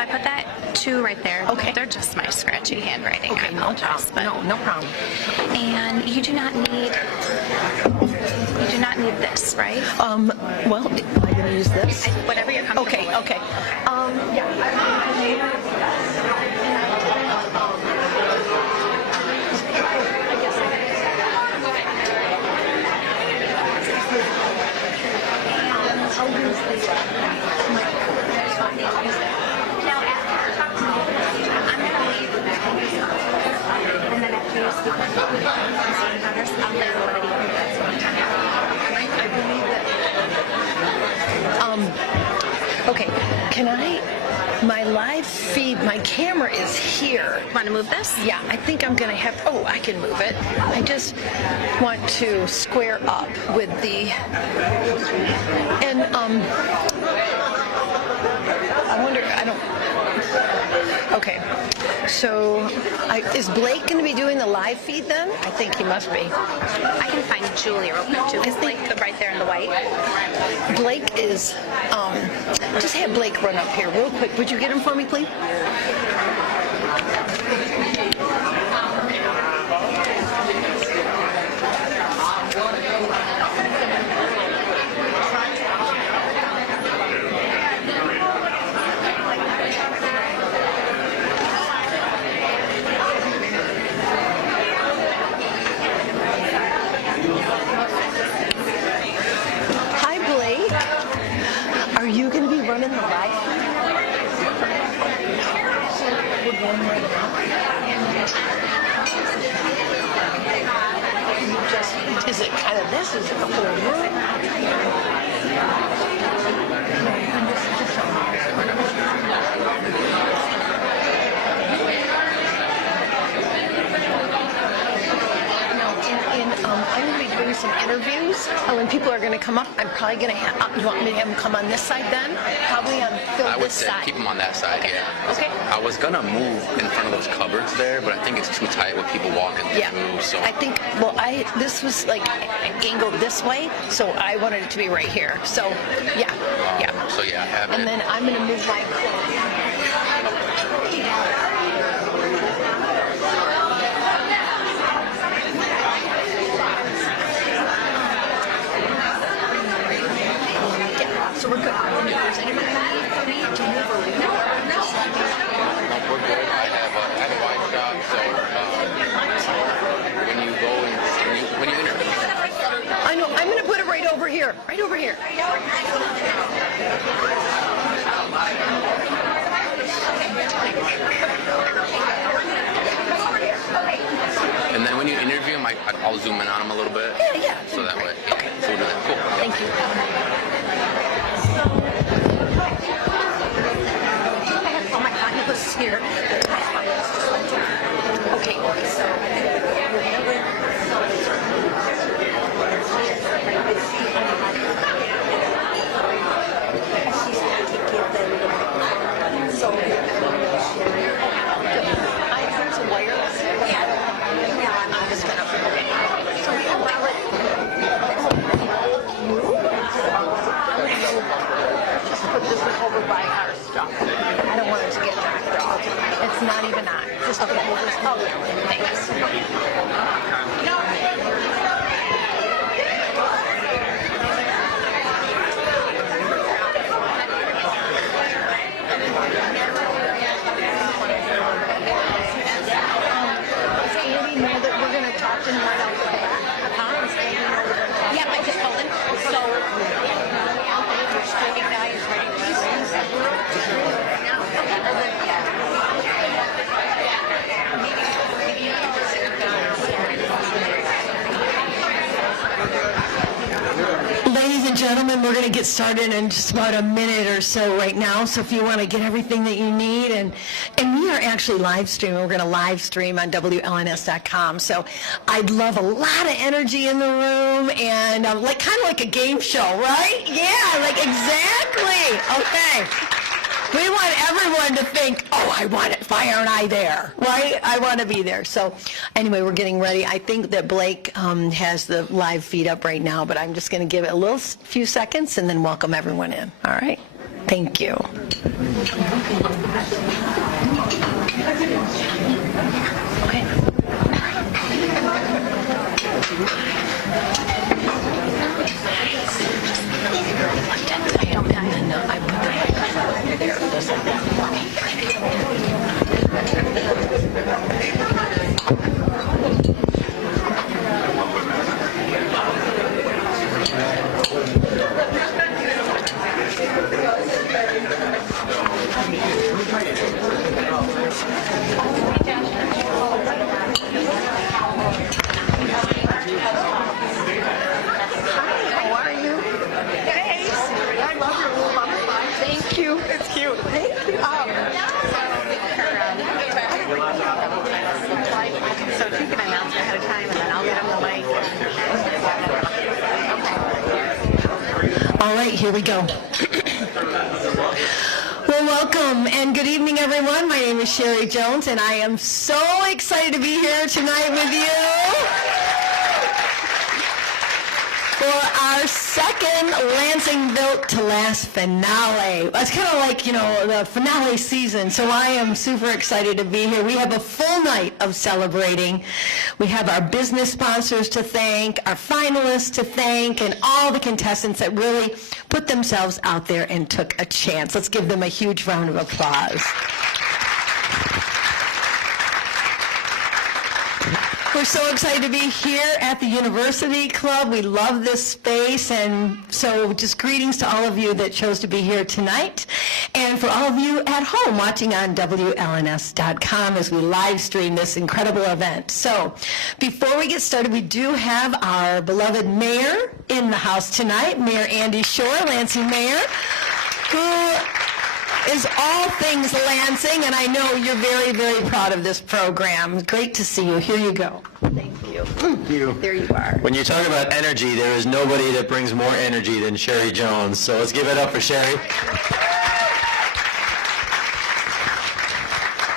So I put that 2 right there. Okay. They're just my scratchy handwriting. Okay, I no apologize, problem. No problem. And you do not need this, right? Well, am I going to use this? Whatever you're comfortable Okay, with. okay. Okay, can my live feed, my camera is here. Want to move this? Yeah, I think I'm going to have, I can move it. I just want to square up with the, and I wonder, okay. So, is Blake going to be doing the live feed then? I think he must be. I can find Julie real quick too. Is Blake right there in the white? Blake is, just have Blake run up here real quick. Would you get him for me, please? Hi, Blake. Are you going to be running the live feed? Is it kind of this? Is it the whole room? I'm going to be doing some interviews. When people are going to come up, I'm probably going to have, you want me to have them come on this side then? Probably on I would this say side. keep them on that side, Okay. yeah. Okay. I was gonna move in front of those cupboards there, but I think it's too tight with people walking through. Yeah, So I think, well, this was like angled this way, so I wanted it to be right here. So, yeah. So yeah, have And it. then I'm going to move my So we're good. Is anybody for me to move or leave? We're good. I have a wide shot, so when you go and when you interview. I know. I'm going to put it right over here. Right over here. And then when you interview them, I'll zoom in on them a little bit. Yeah. So that way. Yeah. So we'll do that. Cool. Thank you. I have all my finalists here. Okay, so here's a wireless. I'm just gonna. Okay. So we have Robert. Just put this one over by our stuff. I don't want it to get knocked off. It's not even on. Just okay. Oh, thanks. Does Andy know that we're going to talk to him right out the back? Yep, I just told him. So Your straight guy is ready. Ladies and gentlemen, we're going to get started in just about a minute or so right now. So if you want to get everything that you need, and we are actually live streaming. We're going to live stream on WLNS.com. So I'd love a lot of energy in the room, and kind of like a game show, right? Yeah, like exactly. Okay. We want everyone to think, oh, I want it. Why aren't I there? Right? I want to be there. So anyway, we're getting ready. I think that Blake has the live feed up right now, but I'm just going to give it a few seconds and then welcome everyone in. All right? Thank you. How are you? Hey. I love your little butterfly. Thank you. It's cute. Thank you. So if you can announce ahead of time, and then I'll get him the mic. All right, here we go. Well, welcome and good evening, everyone. My name is Sherry Jones, and I am so excited to be here tonight with you for our second Lansing Built to Last finale. It's kind of like, the finale season, so I am super excited to be here. We have a full night of celebrating. We have our business sponsors to thank, our finalists to thank, and all the contestants that really put themselves out there and took a chance. Let's give them a huge round of applause. We're so excited to be here at the University Club. We love this space, and so just greetings to all of you that chose to be here tonight, and for all of you at home watching on WLNS.com as we live stream this incredible event. So before we get started, we do have our beloved mayor in the house tonight, Mayor Andy Shore, Lansing Mayor, who is all things Lansing, and I know you're very, very proud of this program. Great to see you. Here you go. Thank you. Thank you. There you are. When you talk about energy, there is nobody that brings more energy than Sherry Jones. So let's give it up for Sherry.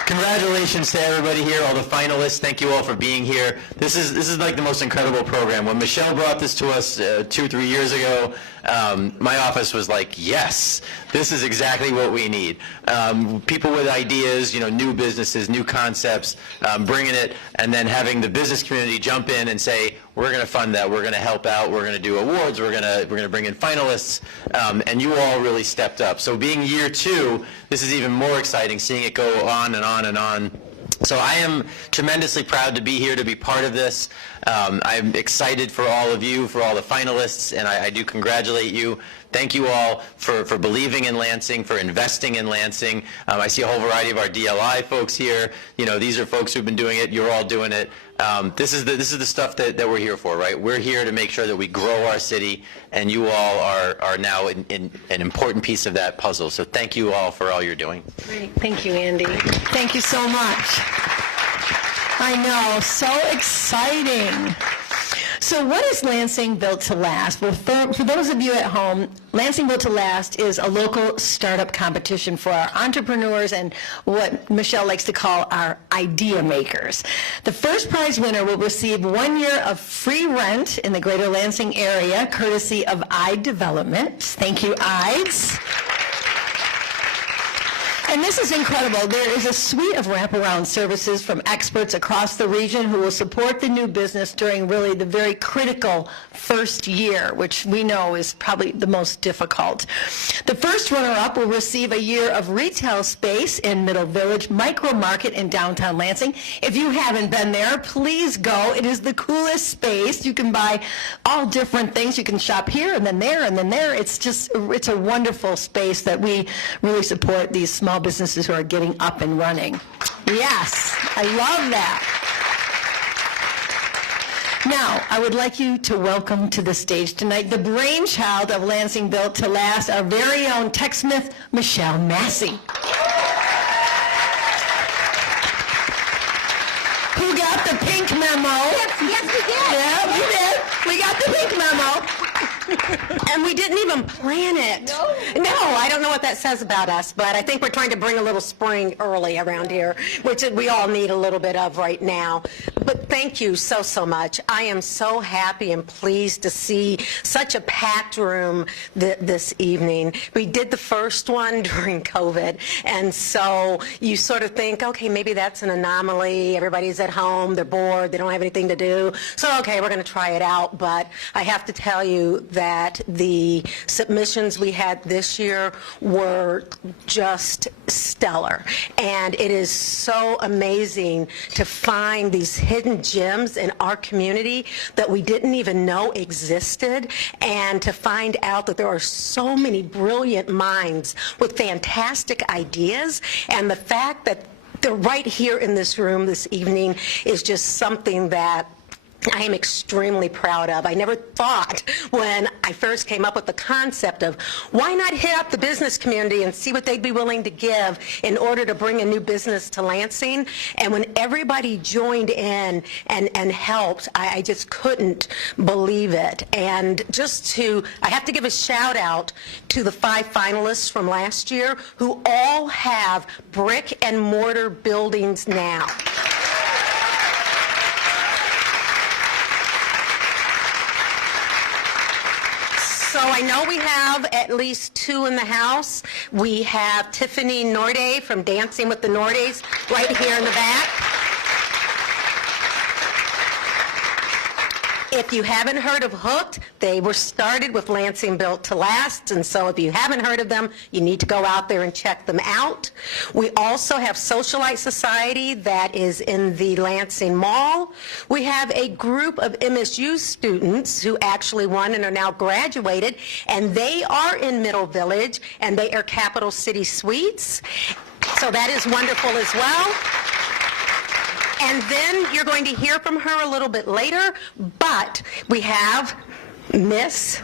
Congratulations to everybody here, all the finalists. Thank you all for being here. This is like the most incredible program. When Michelle brought this to us 2-3 years ago, my office was like, yes, this is exactly what we need. People with ideas, new businesses, new concepts, bringing it, and then having the business community jump in and say, we're going to fund that, we're going to help out, we're going to do awards, we're going to bring in finalists, and you all really stepped up. So being year 2, this is even more exciting, seeing it go on and on and on. So I am tremendously proud to be here, to be part of this. I'm excited for all of you, for all the finalists, and I do congratulate you. Thank you all for believing in Lansing, for investing in Lansing. I see a whole variety of our DLI folks here. These are folks who've been doing it. You're all doing it. This is the stuff that we're here for, right? We're here to make sure that we grow our city, and you all are now in an important piece of that puzzle. So thank you all for all you're doing. Great. Thank you, Andy. Thank you so much. I know, so exciting. So what is Lansing Built to Last? Well, for those of you at home, Lansing Built to Last is a local startup competition for our entrepreneurs and what Michelle likes to call our idea makers. The first prize winner will receive 1 year of free rent in the greater Lansing area, courtesy of IDE Development. Thank you, IDES. And this is incredible. There is a suite of wraparound services from experts across the region who will support the new business during really the very critical first year, which we know is probably the most difficult. The first runner-up will receive a year of retail space in Middle Village Micro Market in downtown Lansing. If you haven't been there, please go. It is the coolest space. You can buy all different things. You can shop here and then there and then there. It's a wonderful space that we really support these small businesses who are getting up and running. Yes, I love that. Now, I would like you to welcome to the stage tonight the brainchild of Lansing Built to Last, our very own TechSmith, Michelle Massey. Who got the pink memo? Yes, we did. Yeah, we did. We got the pink memo. And we didn't even plan it. No, I don't know what that says about us, but I think we're trying to bring a little spring early around here, which we all need a little bit of right now. But thank you so much. I am so happy and pleased to see such a packed room this evening. We did the first one during COVID, and so you sort of think, okay, maybe that's an anomaly. Everybody's at home, they're bored, they don't have anything to do. So, okay, we're going to try it out. But I have to tell you that the submissions we had this year were just stellar. And it is so amazing to find these hidden gems in our community that we didn't even know existed, and to find out that there are so many brilliant minds with fantastic ideas. And the fact that they're right here in this room this evening is just something that I am extremely proud of. I never thought when I first came up with the concept of why not hit up the business community and see what they'd be willing to give in order to bring a new business to Lansing. And when everybody joined in and helped, I just couldn't believe it. And I have to give a shout out to the 5 finalists from last year who all have brick and mortar buildings now. So I know we have at least 2 in the house. We have Tiffany Norday from Dancing with the Nordays right here in the back. If you haven't heard of Hooked, they were started with Lansing Built to Last, and so if you haven't heard of them, you need to go out there and check them out. We also have Socialite Society that is in the Lansing Mall. We have a group of MSU students who actually won and are now graduated, and they are in Middle Village, and they are Capital City Suites. So that is wonderful as well. And then you're going to hear from her a little bit later, but we have Miss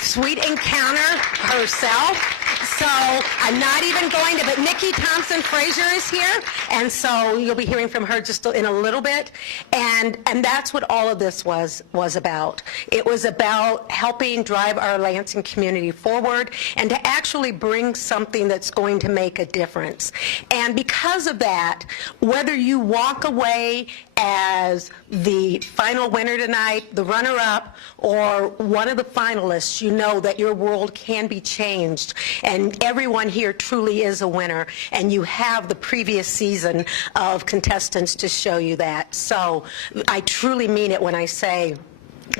Sweet Encounter herself. So I'm not even going to, but Nikki Thompson Frazier is here, and so you'll be hearing from her just in a little bit. And that's what all of this was about. It was about helping drive our Lansing community forward and to actually bring something that's going to make a difference. And because of that, whether you walk away as the final winner tonight, the runner-up, or one of the finalists, you know that your world can be changed. And everyone here truly is a winner, and you have the previous season of contestants to show you that. So I truly mean it when I say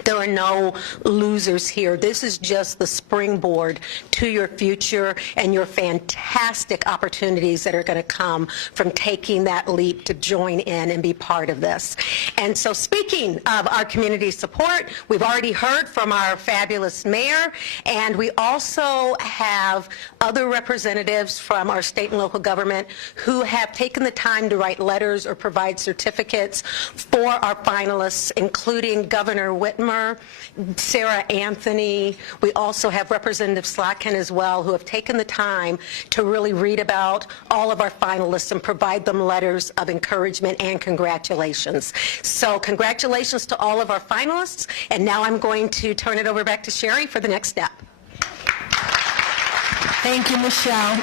there are no losers here. This is just the springboard to your future and your fantastic opportunities that are going to come from taking that leap to join in and be part of this. And so speaking of our community support, we've already heard from our fabulous mayor, and we also have other representatives from our state and local government who have taken the time to write letters or provide certificates for our finalists, including Governor Whitmer, Sarah Anthony. We also have Representative Slotkin as well, who have taken the time to really read about all of our finalists and provide them letters of encouragement and congratulations. So congratulations to all of our finalists, and now I'm going to turn it over back to Sherry for the next step. Thank you, Michelle.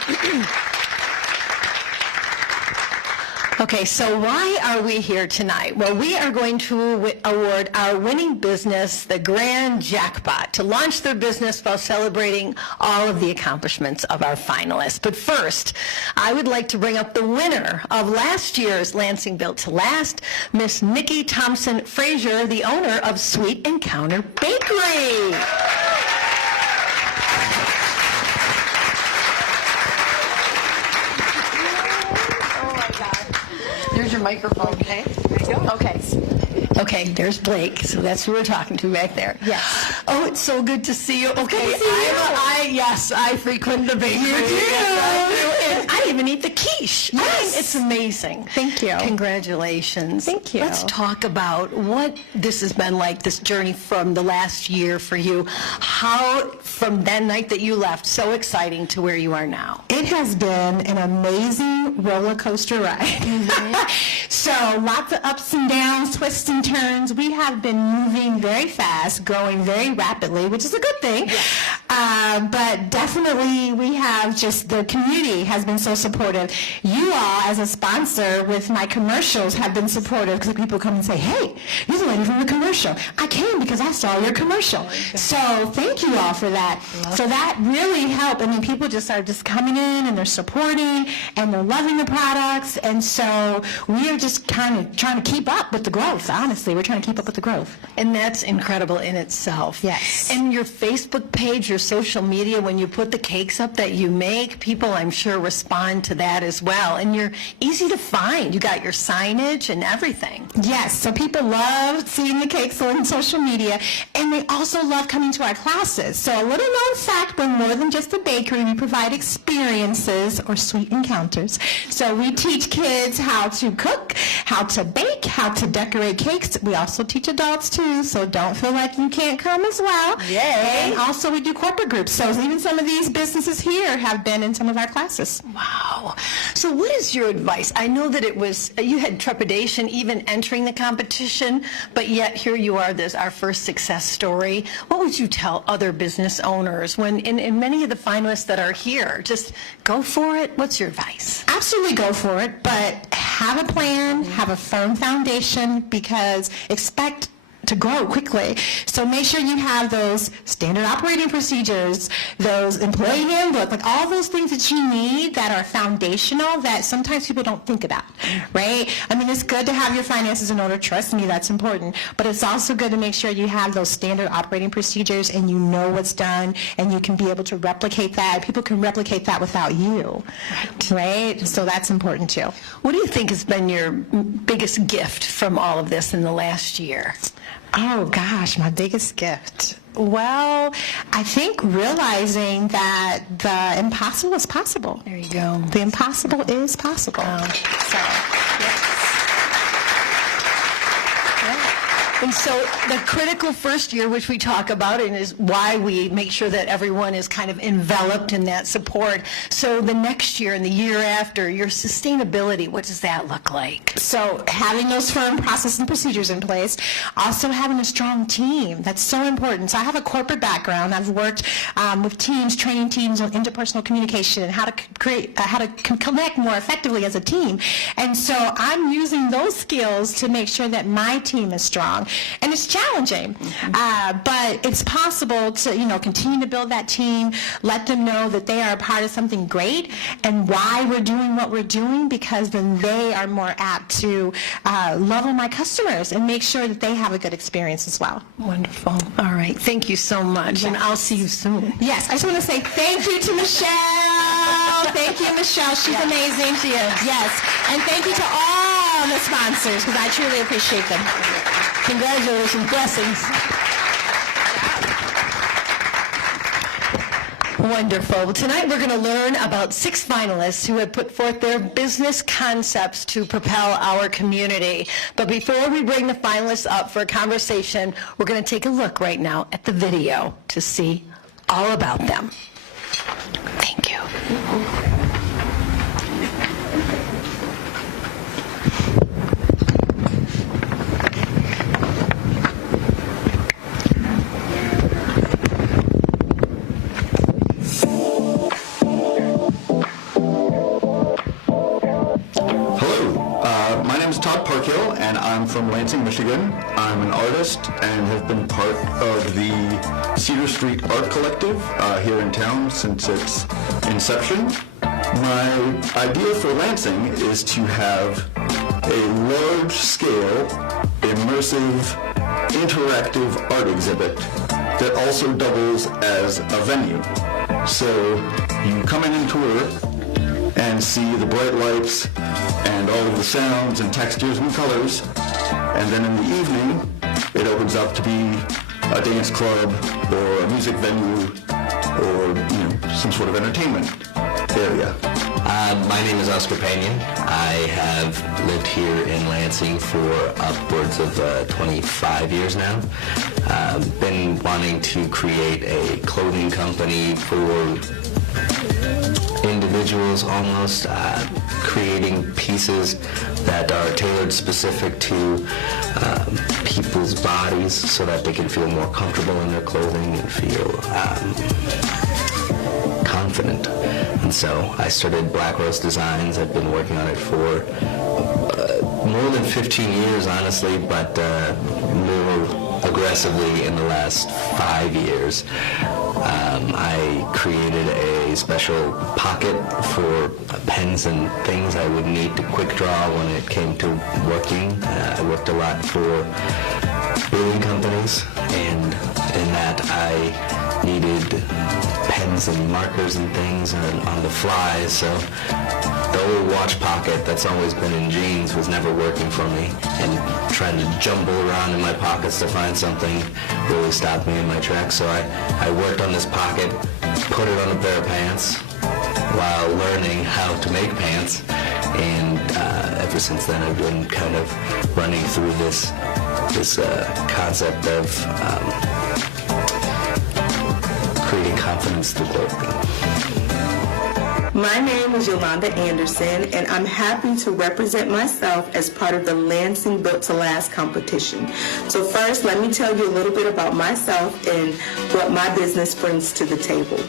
Okay, so why are we here tonight? Well, we are going to award our winning business the grand jackpot to launch their business while celebrating all of the accomplishments of our finalists. But first, I would like to bring up the winner of last year's Lansing Built to Last, Miss Nikki Thompson Frazier, the owner of Sweet Encounter Bakery. There's your microphone. Okay. There you go. Okay. Okay, there's Blake, so that's who we're talking to back there. Yes. Oh, it's so good to see you. Okay, good to see you. Yes, I frequent the bakery. You do? Yes, I do. And I even eat the quiche. Yes. I mean, it's amazing. Thank you. Congratulations. Thank you. Let's talk about what this has been like, this journey from the last year for you. How, from that night that you left, so exciting to where you are now. It has been an amazing long roller coaster ride. So lots of ups and downs, twists and turns. We have been moving very fast, growing very rapidly, which is a good thing. But definitely we have just, the community has been so supportive. You all, as a sponsor with my commercials, have been supportive because people come and say, hey, you're the lady from the commercial. I came because I saw your commercial. So thank you all for that. So that really helped. I mean, people just are just coming in and they're supporting and they're loving the products. And so we are just kind of trying to keep up with the growth. Honestly, we're trying to keep up with the growth. And that's incredible in itself. Yes. And your Facebook page, your social media, when you put the cakes up that you make, people, I'm sure, respond to that as well. And you're easy to find. You got your signage and everything. Yes, so people love seeing the cakes on social media, and they also love coming to our classes. So a little known fact, we're more than just a bakery. We provide experiences or sweet encounters. So we teach kids how to cook, how to bake, how to decorate cakes. We also teach adults too, so don't feel like you can't come as well. Yay. And also we do corporate groups. So even some of these businesses here have been in some of our classes. Wow. So what is your advice? I know that it was, you had trepidation even entering the competition, but yet here you are, there's our first success story. What would you tell other business owners when, in many of the finalists that are here, just go for it? What's your advice? Absolutely go for it, but have a plan, have a firm foundation, because expect to grow quickly. So make sure you have those standard operating procedures, those employee handbook, like all those things that you need that are foundational that sometimes people don't think about, right? I mean, it's good to have your finances in order. Trust me, that's important. But it's also good to make sure you have those standard operating procedures and you know what's done and you can be able to replicate that. People can replicate that without you, right? So that's important too. What do you think has been your biggest gift from all of this in the last year? Oh gosh, my biggest gift. Well, I think realizing that the impossible is possible. There you go. The impossible is possible. So, yes. And so the critical first year, which we talk about, and is why we make sure that everyone is kind of enveloped in that support. So the next year and the year after, your sustainability, what does that look like? So having those firm processes and procedures in place, also having a strong team, that's so important. So I have a corporate background. I've worked with teams, training teams on interpersonal communication and how to create, how to connect more effectively as a team. And so I'm using those skills to make sure that my team is strong. And it's challenging, but it's possible to, continue to build that team, let them know that they are a part of something great and why we're doing what we're doing, because then they are more apt to love on my customers and make sure that they have a good experience as well. Wonderful. All right. Thank you so much, and I'll see you soon. Yes, I just want to say thank you to Michelle. Thank you, Michelle. She's amazing. She is. Yes, and thank you to all the sponsors, because I truly appreciate them. Congratulations. Blessings. Wonderful. Well, tonight we're going to learn about 6 finalists who have put forth their business concepts to propel our community. But before we bring the finalists up for a conversation, we're going to take a look right now at the video to see all about them. Thank you. Todd Parkhill, and I'm from Lansing, Michigan. I'm an artist and have been part of the Cedar Street Art Collective here in town since its inception. My idea for Lansing is to have a large-scale, immersive, interactive art exhibit that also doubles as a venue. So you come in and tour and see the bright lights and all of the sounds and textures and colors, and then in the evening it opens up to be a dance club or a music venue or some sort of entertainment area. My name is Oscar Pena. I have lived here in Lansing for upwards of 25 years now. Been wanting to create a clothing company for individuals almost, creating pieces that are tailored specific to people's bodies so that they can feel more comfortable in their clothing and feel confident. And so I started Black Rose Designs. I've been working on it for more than 15 years, honestly, but more aggressively in the last 5 years. I created a special pocket for pens and things I would need to quick draw when it came to working. I worked a lot for brewing companies, and in that I needed pens and markers and things on the fly, so the old watch pocket that's always been in jeans was never working for me, and trying to jumble around in my pockets to find something really stopped me in my tracks. So I worked on this pocket, put it on a pair of pants while learning how to make pants, and ever since then I've been kind of running through this concept of creating confidence through clothing. My name is Yolanda Anderson, and I'm happy to represent myself as part of the Lansing Built to Last competition. So first, let me tell you a little bit about myself and what my business brings to the table.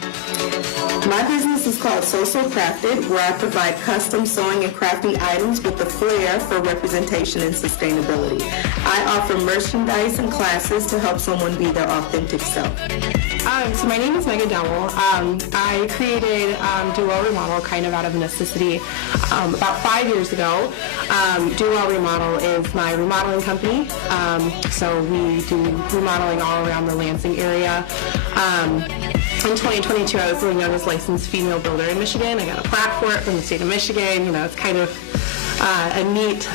My business is called So Crafted, where I provide custom sewing and crafting items with a flair for representation and sustainability. I offer merchandise and classes to help someone be their authentic self. So my name is Megan Dowell. I created Do Well Remodel kind of out of necessity about 5 years ago. Do Well Remodel is my remodeling company. So we do remodeling all around the Lansing area. In 2022, I was the youngest licensed female builder in Michigan. I got a plaque for it from the state of Michigan. You know, it's kind of a neat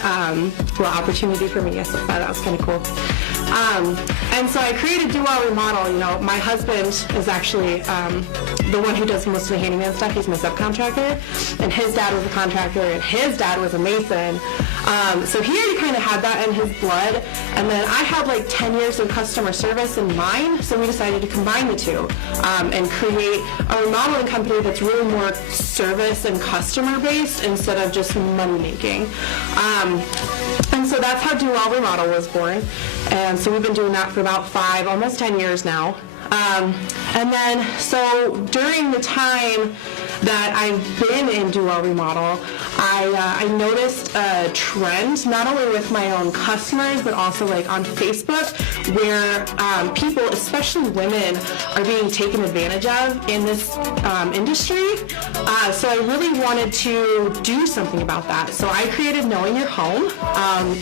opportunity for me. I thought that was kind of cool. And so I created Do Well Remodel. You know, my husband is actually the one who does most of the handyman stuff. He's my subcontractor, and his dad was a contractor, and his dad was a mason. So he already kind of had that in his blood. And then I had like 10 years of customer service in mine, so we decided to combine the two and create a remodeling company that's really more service and customer based instead of just money making. And so that's how Do Well Remodel was born. And so we've been doing that for about 5, almost 10 years now. And then, so during the time that I've been in Do Well Remodel, I noticed a trend, not only with my own customers, but also like on Facebook, where people, especially women, are being taken advantage of in this industry. So I really wanted to do something about that. So I created Knowing Your Home.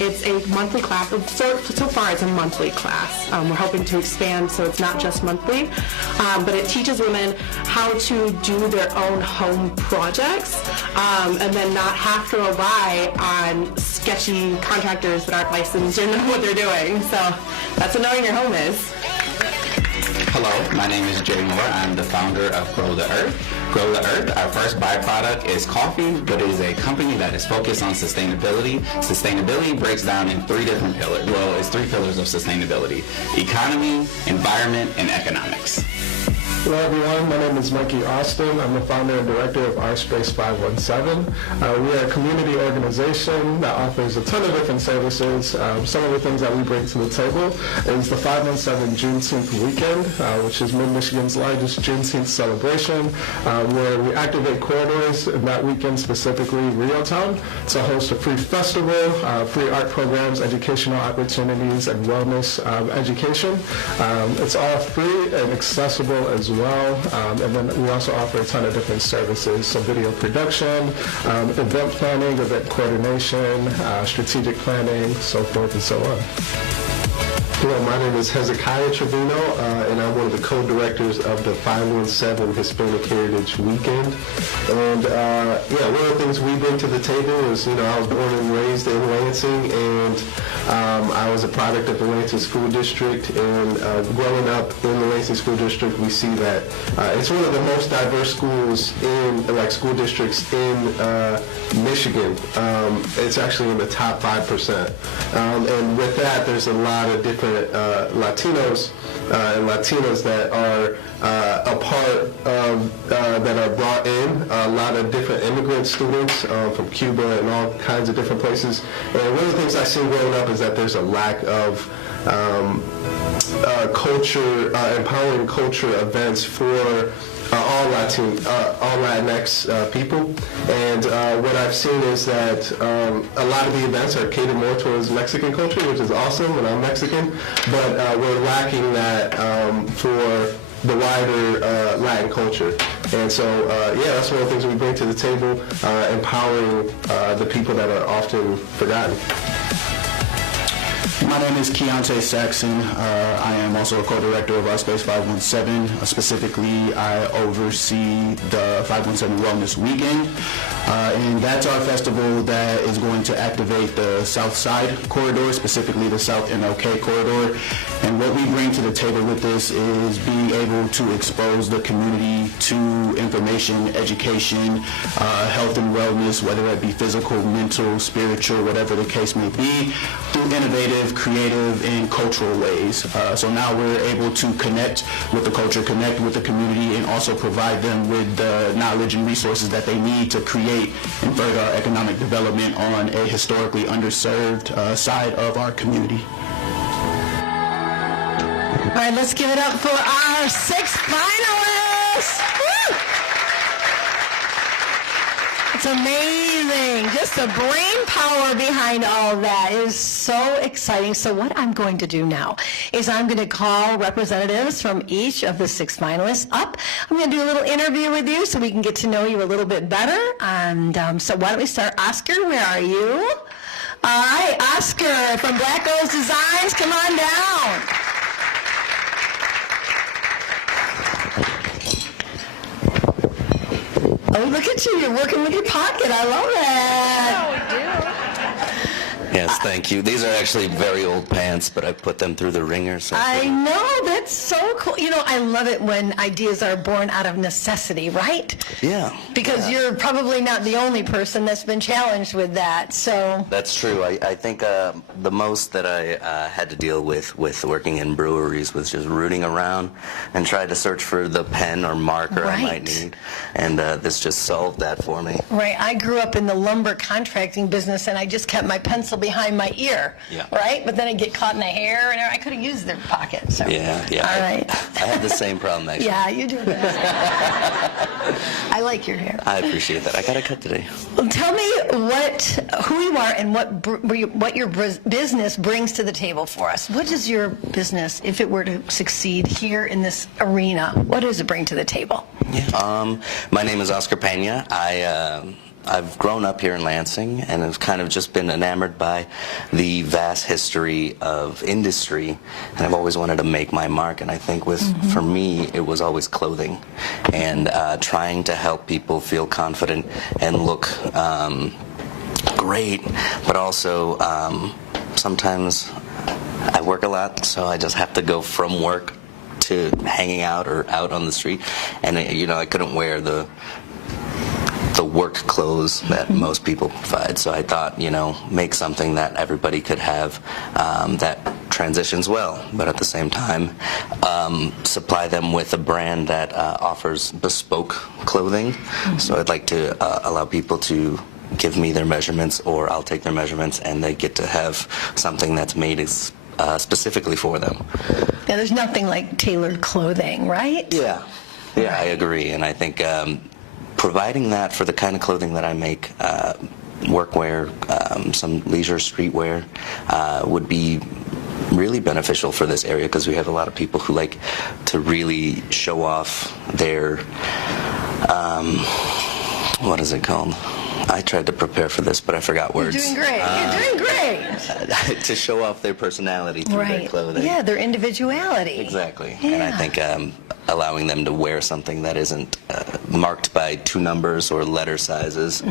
It's a monthly class. So far it's a monthly class. We're hoping to expand so it's not just monthly, but it teaches women how to do their own home projects and then not have to rely on sketchy contractors that aren't licensed or know what they're doing. So that's what Knowing Your Home is. Hello, my name is Jay Moore. I'm the founder of Grow the Earth. Grow the Earth, our first byproduct is coffee, but it is a company that is focused on sustainability. Sustainability breaks down in 3 different pillars. Well, it's 3 pillars of sustainability: economy, environment, and economics. Hello everyone, my name is Mikey Austin. I'm the founder and director of Our Space 517. We are a community organization that offers a ton of different services. Some of the things that we bring to the table is the 517 Juneteenth weekend, which is Mid-Michigan's largest Juneteenth celebration, where we activate corridors in that weekend, specifically Reeltown, to host a free festival, free art programs, educational opportunities, and wellness education. It's all free and accessible as well, and then we also offer a ton of different services, so video production, event planning, event coordination, strategic planning, so forth and so on. Hello, my name is Hezekiah Trevino, and I'm one of the co-directors of the 517 Hispanic Heritage Weekend. And one of the things we bring to the table is, I was born and raised in Lansing, and I was a product of the Lansing School District. And growing up in the Lansing School District, we see that it's one of the most diverse schools school districts in Michigan. It's actually in the top 5%. And with that, there's a lot of different different Latinos and Latinas that are a part of, that are brought in, a lot of different immigrant students from Cuba and all kinds of different places. And one of the things I've seen growing up is that there's a lack of culture, empowering culture events for all Latinx people. And what I've seen is that a lot of the events are catered more towards Mexican culture, which is awesome, and I'm Mexican, but we're lacking that for the wider Latin culture. And so, yeah, that's one of the things we bring to the table, empowering the people that are often forgotten. My name is Keontae Saxon. I am also a co-director of Our Space 517. Specifically, I oversee the 517 Wellness Weekend. And that's our festival that is going to activate the South Side corridor, specifically the South MLK corridor. And what we bring to the table with this is being able to expose the community to information, education, health and wellness, whether that be physical, mental, spiritual, whatever the case may be, through innovative, creative, and cultural ways. So now we're able to connect with the culture, connect with the community, and also provide them with the knowledge and resources that they need to create and further our economic development on a historically underserved side of our community. All right, let's give it up for our 6 finalists. Woo! It's amazing. Just the brain power behind all that is so exciting. So what I'm going to do now is I'm going to call representatives from each of the 6 finalists up. I'm going to do a little interview with you so we can get to know you a little bit better. And so why don't we start? Oscar, where are you? All right, Oscar from Black Rose Designs, come on down. Oh, look at you. You're working with your pocket. I love that. Yes, thank you. These are actually very old pants, but I put them through the ringer. So I know. That's so cool. You know, I love it when ideas are born out of necessity, right? Yeah. Because you're probably not the only person that's been challenged with that. So That's true. I think the most that I had to deal with working in breweries was just rooting around and trying to search for the pen or marker I might need. And this just solved that for me. Right. I grew up in the lumber contracting business, and I just kept my pencil behind my ear. Yeah. Right? But then I'd get caught in the hair, and I could have used their pocket. So. Yeah. All right. I had the same problem, actually. Yeah, you do that. I like your hair. I appreciate that. I got a cut today. Well, tell me who you are and what your business brings to the table for us. What is your business, if it were to succeed here in this arena, what does it bring to the table? Yeah. My name is Oscar Pena. I've grown up here in Lansing and have kind of just been enamored by the vast history of industry, and I've always wanted to make my mark. And I think for me, it was always clothing and trying to help people feel confident and look great, but also sometimes I work a lot, so I just have to go from work to hanging out or out on the street, and I couldn't wear the work clothes that most people provide. So I thought, make something that everybody could have that transitions well, but at the same time, supply them with a brand that offers bespoke clothing. So I'd like to allow people to give me their measurements, or I'll take their measurements, and they get to have something that's made specifically for them. Yeah, there's nothing like tailored clothing, right? Yeah, I agree. And I think providing that for the kind of clothing that I make, workwear, some leisure streetwear, would be really beneficial for this area, because we have a lot of people who like to really show off their, what is it called? I tried to prepare for this, but I forgot words. You're doing great. You're doing great. To show off their personality through their clothing. Yeah, their individuality. Exactly. Yeah. And I think allowing them to wear something that isn't marked by 2 numbers or letter sizes,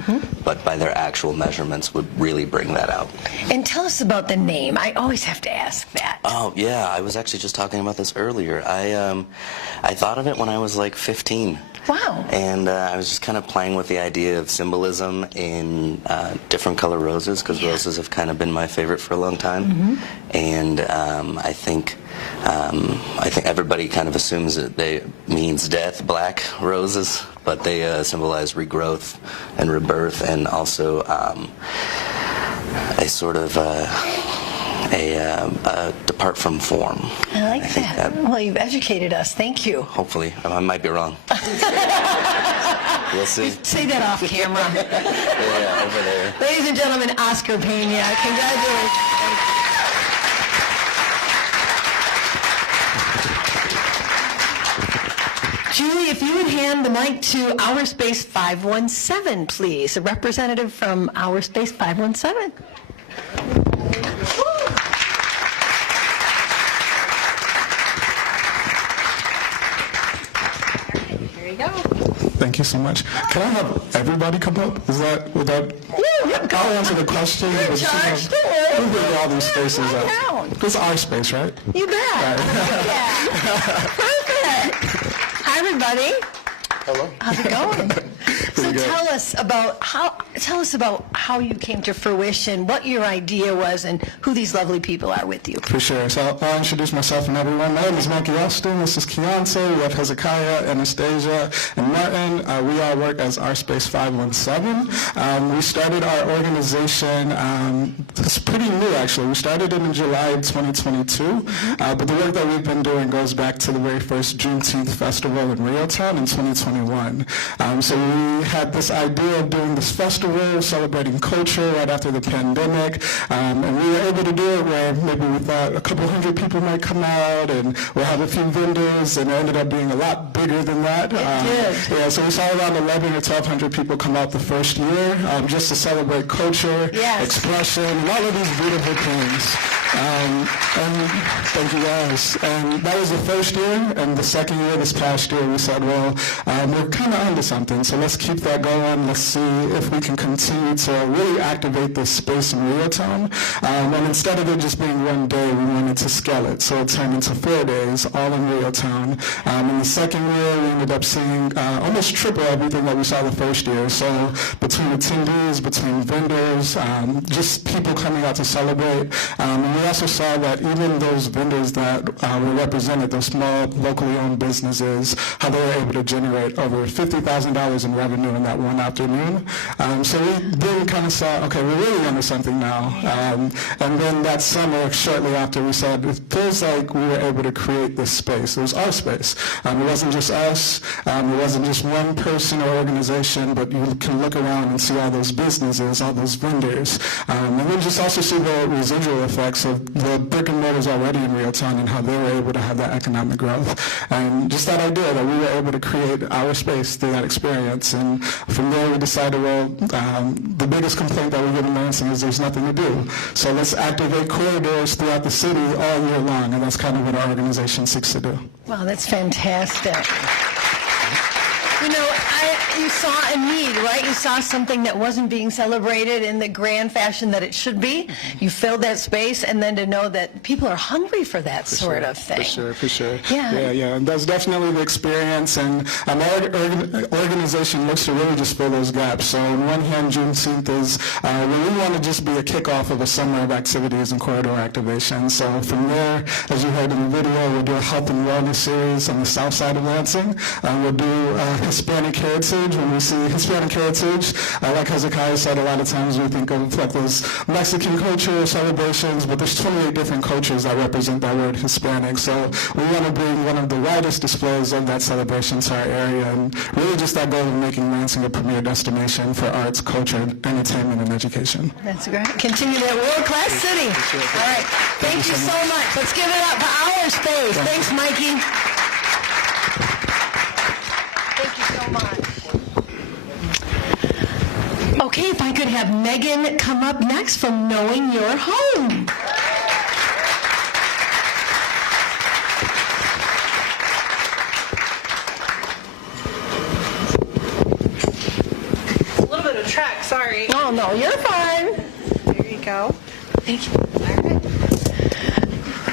but by their actual measurements would really bring that out. And tell us about the name. I always have to ask that. Oh, yeah, I was actually just talking about this earlier. I thought of it when I was like 15. Wow. And I was just kind of playing with the idea of symbolism in different color roses, because roses have kind of been my favorite for a long time. And I think everybody kind of assumes that they means death, black roses, but they symbolize regrowth and rebirth, and also a sort of depart from form. I like that. Well, you've educated us. Thank you. Hopefully. I might be wrong. We'll see. Say that off camera. Yeah, over there. Ladies and gentlemen, Oscar Pena. Congratulations. Julie, if you would hand the mic to Our Space 517, please. A representative from Our Space 517. There you go. Thank you so much. Can I have everybody come up? Would that? Yeah, go. I'll answer the question. You're in charge. Don't We'll worry. bring all these spaces up. Down. This is our space, right? You bet. Yeah. Perfect. Hi, everybody. Hello. How's it going? So Pretty good. tell us about how you came to fruition, what your idea was, and who these lovely people are with you. For sure. So I'll introduce myself and everyone. My name is Mikey Austin. This is Keontae. We have Hezekiah, Anastasia, and Martin. We all work as Our Space 517. We started our organization, it's pretty new actually. We started it in July 2022, but the work that we've been doing goes back to the very first Juneteenth festival in Reeltown in 2021. So we had this idea of doing this festival, celebrating culture right after the pandemic, and we were able to do it where maybe we thought a couple hundred people might come out, and we'll have a few vendors, and it ended up being a lot bigger than that. Yeah, so we saw around 11 or 1,200 people come out the first year just to celebrate culture, expression, and all of these beautiful things. And thank you guys. And that was the first year, and the second year, this past year, we said, well, we're kind of onto something, so let's keep that going. Let's see if we can continue to really activate this space in Reeltown. And instead of it just being one day, we wanted to scale it, so it turned into 4 days, all in Reeltown. In the second year, we ended up seeing almost triple everything that we saw the first year. So between attendees, between vendors, just people coming out to celebrate. And we also saw that even those vendors that were represented, those small, locally owned businesses, how they were able to generate over $50,000 in revenue in that one afternoon. So we then kind of saw, okay, we're really onto something now. And then that summer, shortly after, we said, it feels like we were able to create this space. It was our space. It wasn't just us. It wasn't just one person or organization, but you can look around and see all those businesses, all those vendors. And then just also see the residual effects of the brick and mortars already in Reeltown and how they were able to have that economic growth. And just that idea that we were able to create our space through that experience. And from there we decided, well, the biggest complaint that we get in Lansing is there's nothing to do. So let's activate corridors throughout the city all year long, and that's kind of what our organization seeks to do. Wow, that's fantastic. You know, you saw a need, right? You saw something that wasn't being celebrated in the grand fashion that it should be. You filled that space, and then to know that people are hungry for that sort of thing. For sure. Yeah. Yeah. And that's definitely the experience, and our organization looks to really just fill those gaps. So on one hand, Juneteenth is, we want to just be a kickoff of a summer of activities and corridor activation. So from there, as you heard in the video, we'll do a health and wellness series on the south side of Lansing. We'll do Hispanic heritage. When we see Hispanic heritage, like Hezekiah said, a lot of times we think of like those Mexican culture celebrations, but there's 28 different cultures that represent that word Hispanic. So we want to bring one of the widest displays of that celebration to our area, and really just that goal of making Lansing a premier destination for arts, culture, entertainment, and education. That's great. Continue that world-class city. All right. Thank you so much. Let's give it up for Our Space. Thanks, Mikey. Thank you so much. Okay, if I could have Megan come up next from Knowing Your Home. no, you're fine. There you go. Thank you.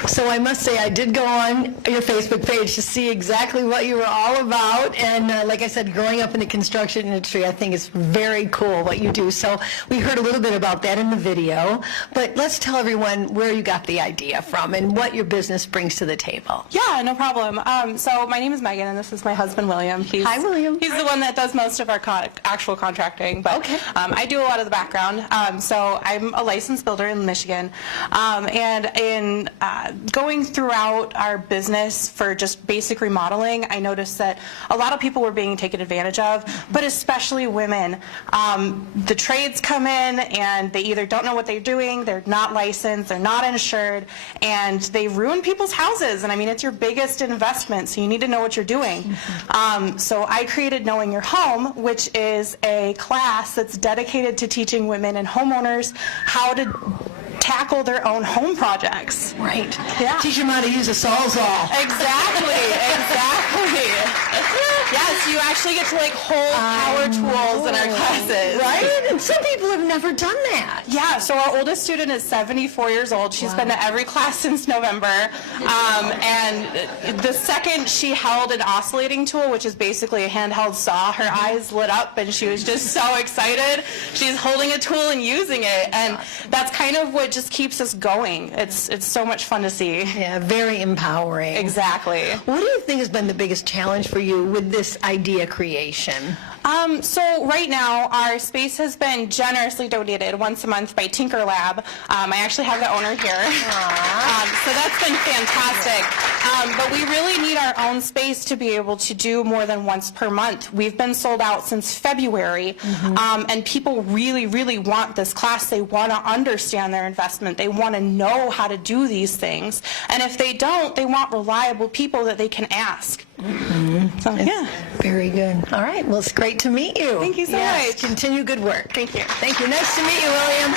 So I must say, I did go on your Facebook page to see exactly what you were all about. And like I said, growing up in the construction industry, I think it's very cool what you do. So we heard a little bit about that in the video. But let's tell everyone where you got the idea from and what your business brings to the table. Yeah, no problem. So my name is Megan, and this is my husband, William. Hi, William. He's the one that does most of our actual contracting, but Okay. I do a lot of the background. So I'm a licensed builder in Michigan, and in going throughout our business for just basic remodeling, I noticed that a lot of people were being taken advantage of, but especially women. The trades come in and they either don't know what they're doing, they're not licensed, they're not insured, and they ruin people's houses. And I mean, it's your biggest investment, so you need to know what you're doing. So I created Knowing Your Home, which is a class that's dedicated to teaching women and homeowners how to tackle their own home projects. Right. Yeah. Teach them how to use a Sawzall. Exactly. Yes, you actually get to like hold power tools in our classes. Right? And some people have never done that. Yeah, so our oldest student is 74 years old. She's been to every class since November. And the second she held an oscillating tool, which is basically a handheld saw, her eyes lit up and she was just so excited. She's holding a tool and using it. And that's kind of what just keeps us going. It's so much fun to see. Yeah, very empowering. Exactly. What do you think has been the biggest challenge for you with this idea creation? So right now, our space has been generously donated once a month by Tinker Lab. I actually have the owner here. So that's been fantastic. But we really need our own space to be able to do more than once per month. We've been sold out since February, and people really, really want this class. They want to understand their investment. They want to know how to do these things. And if they don't, they want reliable people that they can ask. So, yeah. Very good. All right. Well, it's great to meet you. Thank you so Yes, much. Continue good work. Thank you. Thank you. Nice to meet you, William.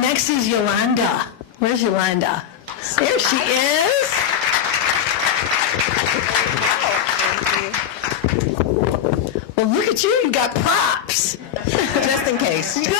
Next is Yolanda. Where's Yolanda? There she is. Well, look at you. You got props. Just in case. Good.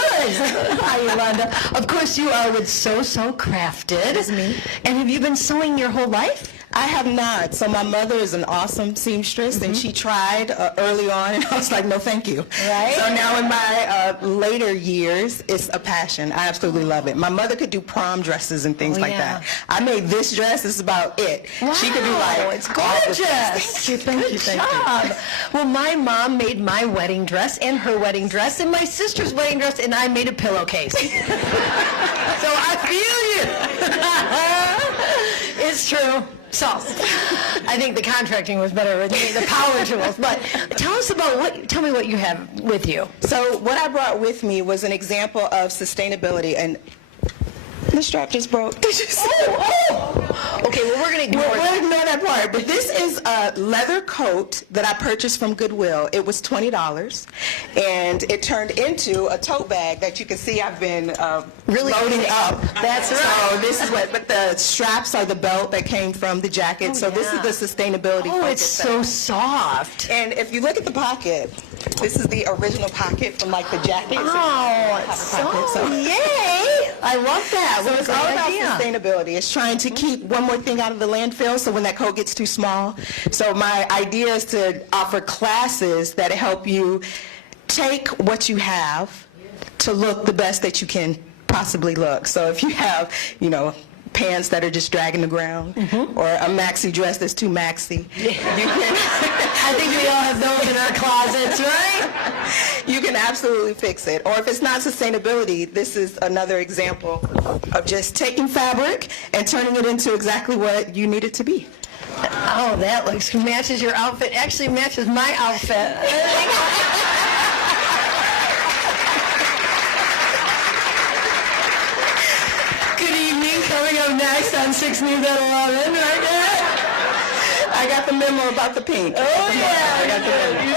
Hi, Yolanda. Of course, you are with So Crafted. That's me. And have you been sewing your whole life? I have not. So my mother is an awesome seamstress, and she tried early on, and I was like, no, thank you. Right. So now in my later years, it's a passion. I absolutely love it. My mother could do prom dresses and things like yeah. that. I made this dress. This is about it. Wow. She could do like It's all the gorgeous. things. Thank you. Good Thank you. job. Well, my mom made my wedding dress and her wedding dress and my sister's wedding dress, and I made a pillowcase. So I feel you. It's true. So, I think the contracting was better with me, the power tools. But tell me what you have with you. So what I brought with me was an example of sustainability, and the strap just broke. Did you see? Okay, well, we're going to ignore We'll that. ignore that part. But this is a leather coat that I purchased from Goodwill. It was $20, and it turned into a tote bag that you can see I've been Really loading up. That's right. So this is what, but the straps are the belt that came from the jacket. So this is the sustainability. Oh, focus it's so soft. And if you look at the pocket, this is the original pocket from like the jacket. Oh, so yay! I love that. So What a it's great all about idea. sustainability. It's trying to keep one more thing out of the landfill, so when that coat gets too small. So my idea is to offer classes that help you take what you have to look the best that you can possibly look. So if you have, pants that are just dragging the ground, or a maxi dress that's too maxi, you can. I think we all have those in our closets, right? You can absolutely fix it. Or if it's not sustainability, this is another example of just taking fabric and turning it into exactly what you need it to be. Oh, that matches your outfit. Actually matches my outfit. Good evening. Coming up next on 6 News at 11, right there. I got the memo about the pink. Oh, yeah. I got the memo. You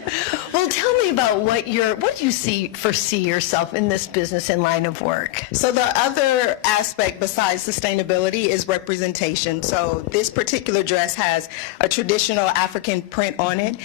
did. Well, Well, tell me about what do you foresee yourself in this business and line of work? So the other aspect besides sustainability is representation. So this particular dress has a traditional African print on it.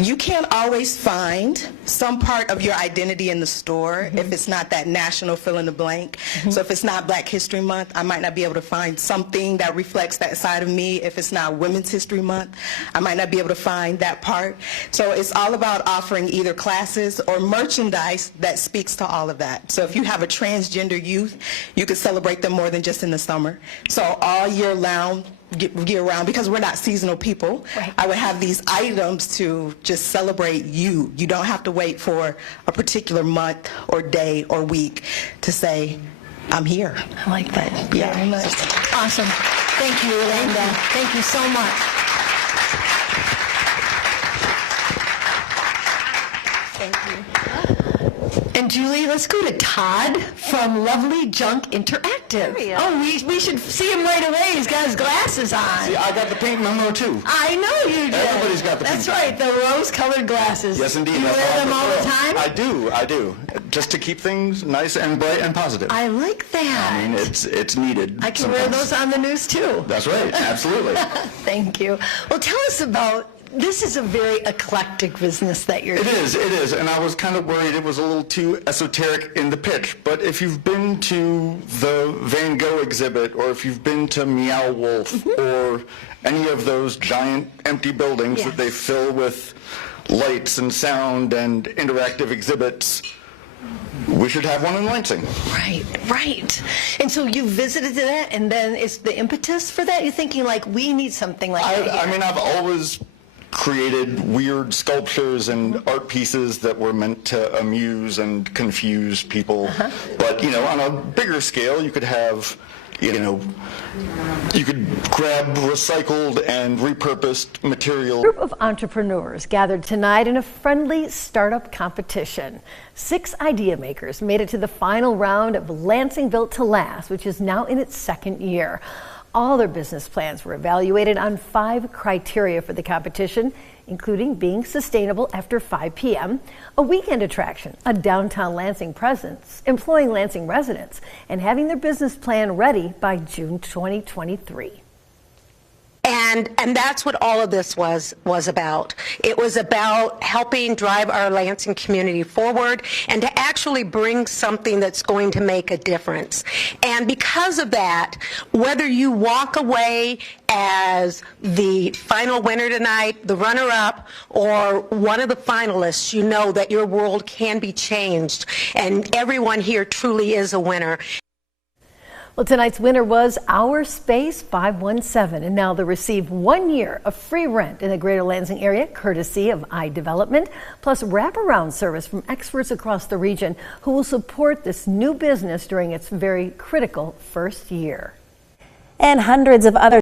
You can't always find some part of your identity in the store if it's not that national fill in the blank. So if it's not Black History Month, I might not be able to find something that reflects that side of me. If it's not Women's History Month, I might not be able to find that part. So it's all about offering either classes or merchandise that speaks to all of that. So if you have a transgender youth, you could celebrate them more than just in the summer. So all year round, because we're not seasonal people, I would have these items to just celebrate you. You don't have to wait for a particular month or day or week to say, I'm here. I like that. Yeah. Very much. Awesome. Thank you, Yolanda. Thank you so much. Thank you. And Julie, let's go to Todd from Lovely Junk Interactive. Oh, we should see him right away. He's got his glasses on. See, I got the pink memo too. I know you did. Everybody's got the That's pink. right, the rose-colored glasses. Yes, indeed. You That's wear how I them all the prefer. time? I do. Just to keep things nice and bright and positive. I like that. I mean, it's needed. I can wear sometimes. those on the news too. That's right. Absolutely. Thank you. Well, tell us about, this is a very eclectic business that you're It doing. is, and I was kind of worried it was a little too esoteric in the pitch, but if you've been to the Van Gogh exhibit, or if you've been to Meow Wolf, or any of those giant empty buildings that they fill with lights and sound and interactive exhibits, we should have one in Lansing. Right. And so you visited that, and then it's the impetus for that? You're thinking like, we need something like that here. I mean, I've always created weird sculptures and art pieces that were meant to amuse and confuse people. But, on a bigger scale, you could have, you could grab recycled and repurposed material. A group of entrepreneurs gathered tonight in a friendly startup competition. 6 idea makers made it to the final round of Lansing Built to Last, which is now in its 2nd year. All their business plans were evaluated on 5 criteria for the competition, including being sustainable after 5 p.m., a weekend attraction, a downtown Lansing presence, employing Lansing residents, and having their business plan ready by June 2023. And that's what all of this was about. It was about helping drive our Lansing community forward and to actually bring something that's going to make a difference. And because of that, whether you walk away as the final winner tonight, the runner-up, or one of the finalists, you know that your world can be changed, and everyone here truly is a winner. Well, tonight's winner was Our Space 517, and now they'll receive 1 year of free rent in the greater Lansing area, courtesy of iDevelopment, plus wraparound service from experts across the region who will support this new business during its very critical first year. And hundreds of other